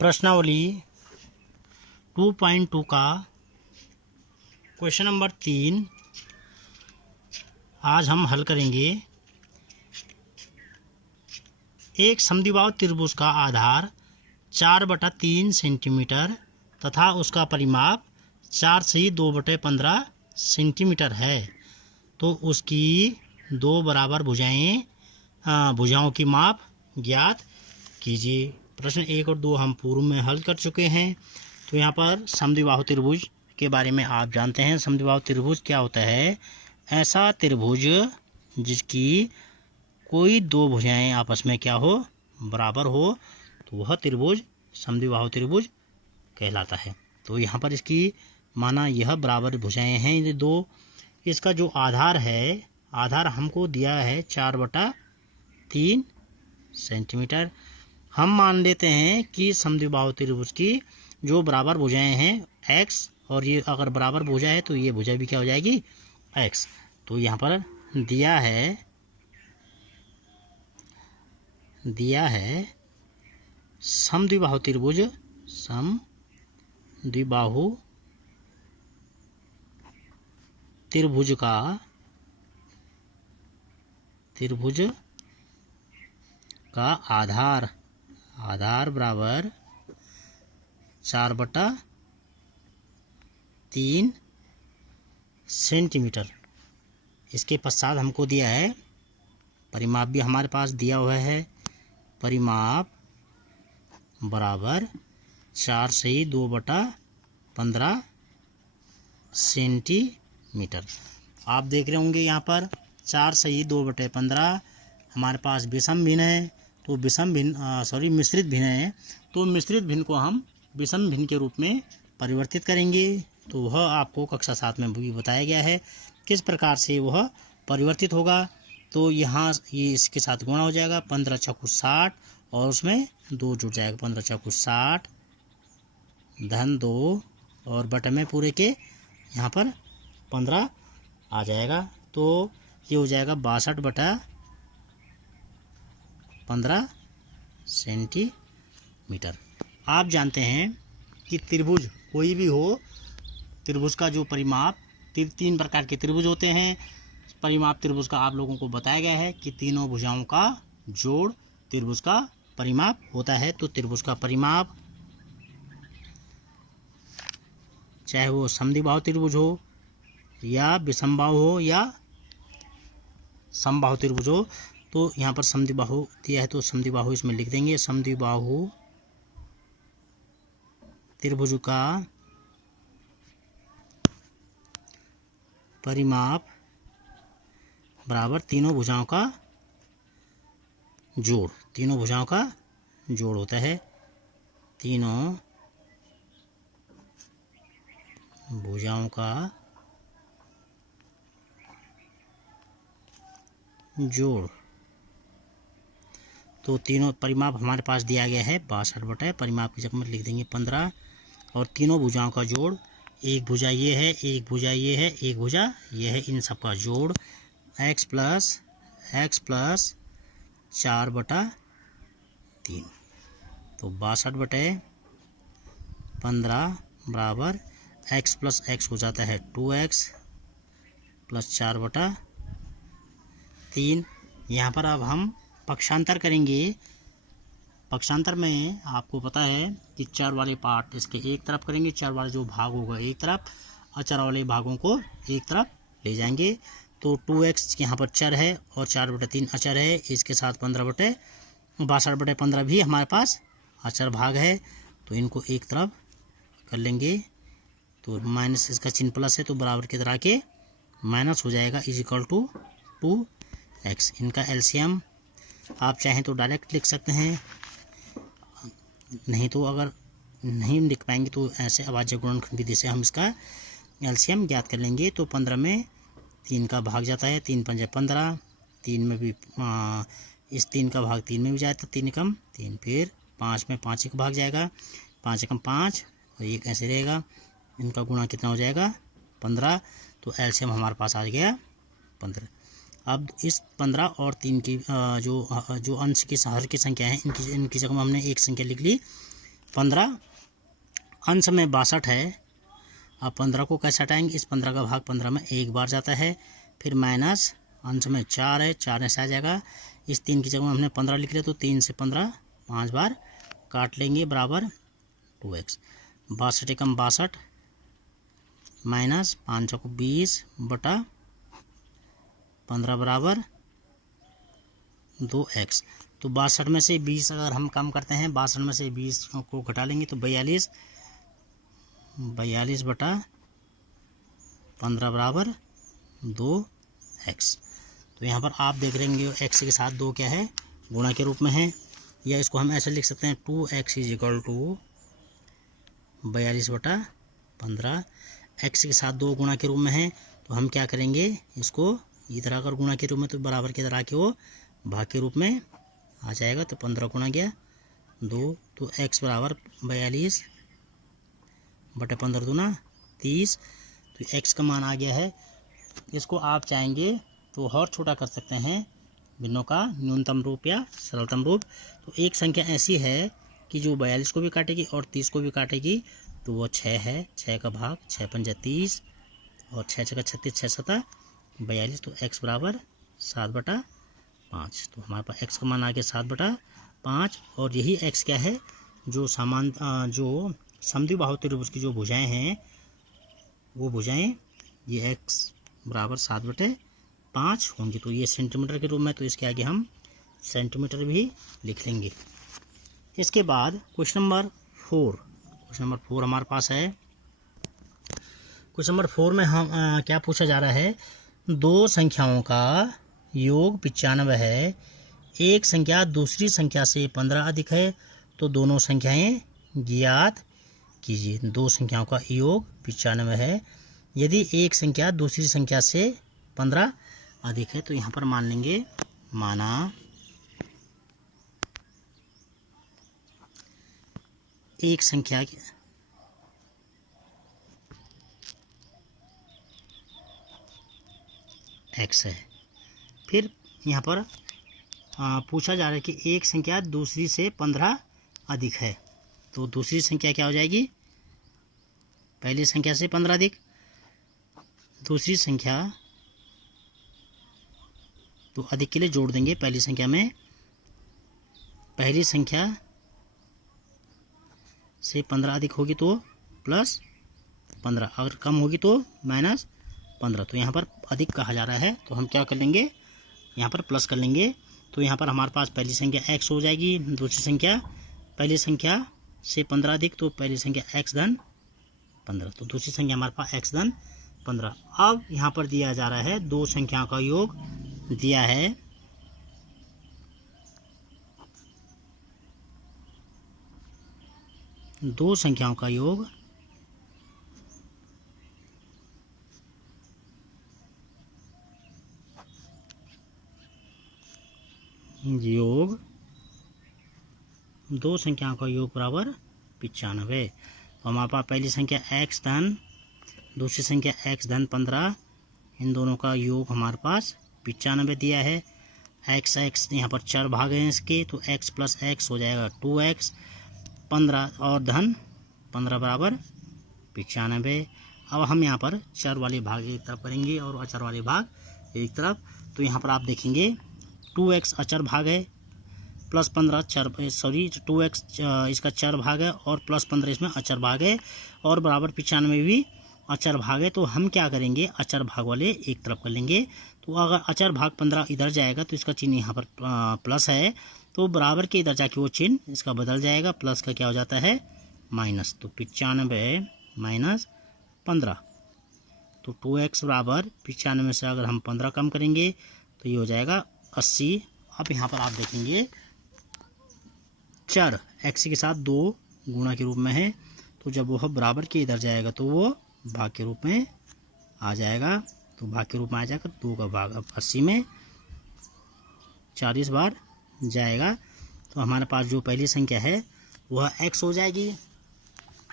प्रश्नावली 2.2 का question number 3 आज हम हल करेंगे। एक समद्विबाहु त्रिभुज का आधार 4/3 सेंटीमीटर तथा उसका परिमाप 4 से 2/15 सेंटीमीटर है, तो उसकी दो बराबर भुजाओं की माप ज्ञात कीजिए। प्रश्न 1 और 2 हम पूर्व में हल कर चुके हैं। तो यहाँ पर समद्विबाहु त्रिभुज के बारे में आप जानते हैं। समद्विबाहु त्रिभुज क्या होता है? ऐसा त्रिभुज जिसकी कोई दो भुजाएं आपस में क्या हो, बराबर हो, तो वह त्रिभुज समद्विबाहु त्रिभुज कहलाता है। तो यहाँ पर इसकी माना यह बराबर भुजाएं हैं ये दो। इसका जो आधार है, आधार हमको दिया है 4/3 सेंटीमीटर। हम मान लेते हैं कि समद्विबाहु त्रिभुज की जो बराबर भुजाएं हैं x, और ये अगर बराबर भुजा है तो ये भुजा भी क्या हो जाएगी, x। तो यहाँ पर दिया है समद्विबाहु त्रिभुज का आधार बराबर 4/3 सेंटीमीटर। इसके पश्चात हमको दिया है परिमाप भी हमारे पास दिया हुआ है। परिमाप बराबर 4 से 2/15 सेंटीमीटर। आप देख रहे होंगे यहाँ पर 4 से 2/15 हमारे पास विषम भिन्न है, तो मिश्रित भिन्न है। तो मिश्रित भिन्न को हम विषम भिन्न के रूप में परिवर्तित करेंगे। तो वह आपको कक्षा 7 में भी बताया गया है किस प्रकार से वह परिवर्तित होगा। तो यहाँ ये इसके साथ गुणा हो जाएगा, 15 × 60 और उसमें 2 जुड़ जाएगा, 15 × 60 धन 2 और बटे में पूरे के यहाँ पर 15 आ जाएगा। तो ये हो जाएगा 62/15 सेंटीमीटर। आप जानते हैं कि त्रिभुज कोई भी हो, त्रिभुज का जो परिमाप, 3 प्रकार के त्रिभुज होते हैं। परिमाप त्रिभुज का आप लोगों को बताया गया है कि तीनों भुजाओं का जोड़ त्रिभुज का परिमाप होता है। तो त्रिभुज का परिमाप चाहे वो समद्विबाहु त्रिभुज हो या विषमबाहु हो या समबाहु त्रिभुज हो। तो यहाँ पर समद्विबाहु दिया है तो समद्विबाहु इसमें लिख देंगे। समद्विबाहु त्रिभुज का परिमाप बराबर तीनों भुजाओं का जोड़ होता है। तीनों भुजाओं का जोड़। तो तीनों परिमाप हमारे पास दिया गया है 62 परिमाप की जगह में लिख देंगे 15, और तीनों भुजाओं का जोड़, एक भुजा ये है, एक भुजा ये है, एक भुजा ये है, इन सब का जोड़ x प्लस 4/3। तो 62/15 बराबर x प्लस x हो जाता है 2x प्लस 4/3। यहाँ पर अब हम पक्षांतर करेंगे। पक्षांतर में आपको पता है कि चर वाले पार्ट इसके एक तरफ करेंगे, चर वाला जो भाग होगा एक तरफ, अचर वाले भागों को एक तरफ ले जाएंगे। तो 2x यहाँ पर चर है और 4/3 अचर है। इसके साथ 62/15 भी हमारे पास अचर भाग है, तो इनको एक तरफ कर लेंगे। तो माइनस इसका चिन्ह प्लस है तो बराबर की तरह के माइनस हो जाएगा, इजिकल टू 2x। इनका एलसीएम आप चाहें तो डायरेक्ट लिख सकते हैं, नहीं तो अगर नहीं लिख पाएंगे तो ऐसे अभाज्य गुणनखंड विधि से हम इसका एलसीएम ज्ञात कर लेंगे। तो 15 में 3 का भाग जाता है, 3 × 5 = 15, 3 में भी इस 3 का भाग 3 में भी जाता है, 3 × 3, फिर 5 में 5 का भाग जाएगा, 5 × 5 और ये कैसे रहेगा, इनका गुणा कितना हो जाएगा 15। तो एलसीएम हमारे पास आ गया 15। अब इस 15 और 3 की जो अंश की हर की संख्या है, इनकी जगह में हमने एक संख्या लिख ली 15 अंश में 62 है। अब 15 को कैसे हटाएंगे, इस 15 का भाग 15 में एक बार जाता है, फिर माइनस अंश में 4 है, 4 ऐसे आ जाएगा। इस 3 की जगह में हमने 15 लिख लिया, तो 3 से 15 5 बार काट लेंगे, बराबर 2x। 62 एकम 62 माइनस 5 चौको 20 बटा 15 बराबर 2x। तो 62 में से 20 अगर हम कम करते हैं, 62 में से 20 को घटा लेंगे तो 42 बटा 15 बराबर 2x। तो यहाँ पर आप देख लेंगे x के साथ 2 क्या है, गुणा के रूप में है, या इसको हम ऐसे लिख सकते हैं 2x इज इक्वल टू 42 बटा 15। x के साथ 2 गुणा के रूप में है, तो हम क्या करेंगे, इसको इधर अगर गुणा के रूप में तो बराबर के इधर आके वो भाग के रूप में आ जाएगा। तो 15 गुणा गया 2, तो x बराबर 42 बटे 15 दूना 30। तो x का मान आ गया है। इसको आप चाहेंगे तो और छोटा कर सकते हैं, भिन्नों का न्यूनतम रूप या सरलतम रूप। तो एक संख्या ऐसी है कि जो 42 को भी काटेगी और 30 को भी काटेगी, तो वो 6 है। 6 का भाग 6 पंजा 30 और 6 छक्का 36, 6 सता 42। तो x बराबर 7 बटा 5। तो हमारे पास x का मान आ गया 7 बटा 5। और यही x क्या है, जो जो समद्विबाहु त्रिभुज की जो भुजाएं हैं, वो भुजाएं ये x बराबर 7 बटे 5 होंगी। तो ये सेंटीमीटर के रूप में, तो इसके आगे हम सेंटीमीटर भी लिख लेंगे। इसके बाद क्वेश्चन नंबर 4 हमारे पास है। क्वेश्चन नंबर 4 में हम क्या पूछा जा रहा है, दो संख्याओं का योग 95 है, एक संख्या दूसरी संख्या से 15 अधिक है, तो दोनों संख्याएं ज्ञात कीजिए। दो संख्याओं का योग 95 है, यदि एक संख्या दूसरी संख्या से 15 अधिक है। तो यहाँ पर मान लेंगे, माना एक संख्या x है। फिर यहाँ पर पूछा जा रहा है कि एक संख्या दूसरी से 15 अधिक है, तो दूसरी संख्या क्या हो जाएगी, पहली संख्या से 15 अधिक। दूसरी संख्या तो अधिक के लिए जोड़ देंगे, पहली संख्या में पहली संख्या से 15 अधिक होगी तो प्लस 15, अगर कम होगी तो माइनस 15। तो यहाँ पर अधिक कहा जा रहा है, तो हम क्या कर लेंगे, यहाँ पर प्लस कर लेंगे। तो यहाँ पर हमारे पास पहली संख्या x हो जाएगी, दूसरी संख्या पहली संख्या से 15 अधिक, तो पहली संख्या x धन 15, तो दूसरी संख्या हमारे पास x धन 15। अब यहाँ पर दिया जा रहा है दो संख्याओं का योग दिया है, दो संख्याओं का योग दो संख्याओं का योग बराबर 95। तो हमारे पास पहली संख्या x धन, दूसरी संख्या x धन 15, इन दोनों का योग हमारे पास 95 दिया है। x यहाँ पर चर भाग हैं इसके, तो x प्लस x हो जाएगा 2x, 15 और धन 15 बराबर 95। अब हम यहाँ पर चर वाले भाग एक तरफ करेंगे और अचर वाले भाग एक तरफ। तो यहाँ पर आप देखेंगे 2x अचर भाग है, प्लस 15 चर 2x इसका चर भाग है और प्लस 15 इसमें अचर भाग है, और बराबर 95 भी अचर भाग है। तो हम क्या करेंगे, अचर भाग वाले एक तरफ कर लेंगे। तो अगर अचर भाग 15 इधर जाएगा तो इसका चिन्ह यहाँ पर प्लस है, तो बराबर के इधर जाके वो चिन्ह इसका बदल जाएगा, प्लस का क्या हो जाता है माइनस। तो 95 माइनस 15, तो 2x बराबर 95 से अगर हम 15 कम करेंगे तो ये हो जाएगा 80। अब यहाँ पर आप देखेंगे चर x के साथ 2 गुणा के रूप में है, तो जब वो बराबर के इधर जाएगा तो वो भाग के रूप में आ जाएगा। तो भाग के रूप में आ जाएगा 2 का भाग, अब 80 में 40 बार जाएगा। तो हमारे पास जो पहली संख्या है वह x हो जाएगी,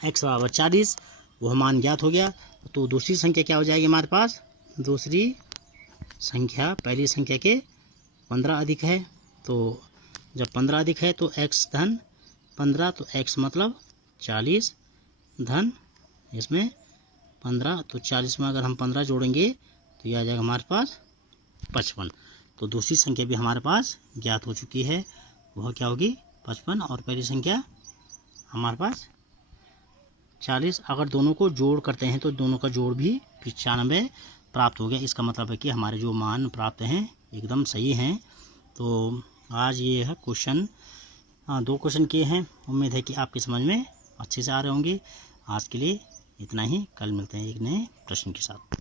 x बराबर 40, वह मान ज्ञात हो गया। तो दूसरी संख्या क्या हो जाएगी हमारे पास, दूसरी संख्या पहली संख्या के 15 अधिक है, तो जब 15 अधिक है तो x धन 15, तो x मतलब 40 धन इसमें 15, तो 40 में अगर हम 15 जोड़ेंगे तो ये आ जाएगा हमारे पास 55। तो दूसरी संख्या भी हमारे पास ज्ञात हो चुकी है, वह क्या होगी 55, और पहली संख्या हमारे पास 40। अगर दोनों को जोड़ करते हैं तो दोनों का जोड़ भी 95 प्राप्त हो गया। इसका मतलब है कि हमारे जो मान प्राप्त हैं एकदम सही हैं। तो आज ये है क्वेश्चन, 2 क्वेश्चन किए हैं। उम्मीद है कि आपकी समझ में अच्छे से आ रहे होंगे। आज के लिए इतना ही, कल मिलते हैं एक नए प्रश्न के साथ।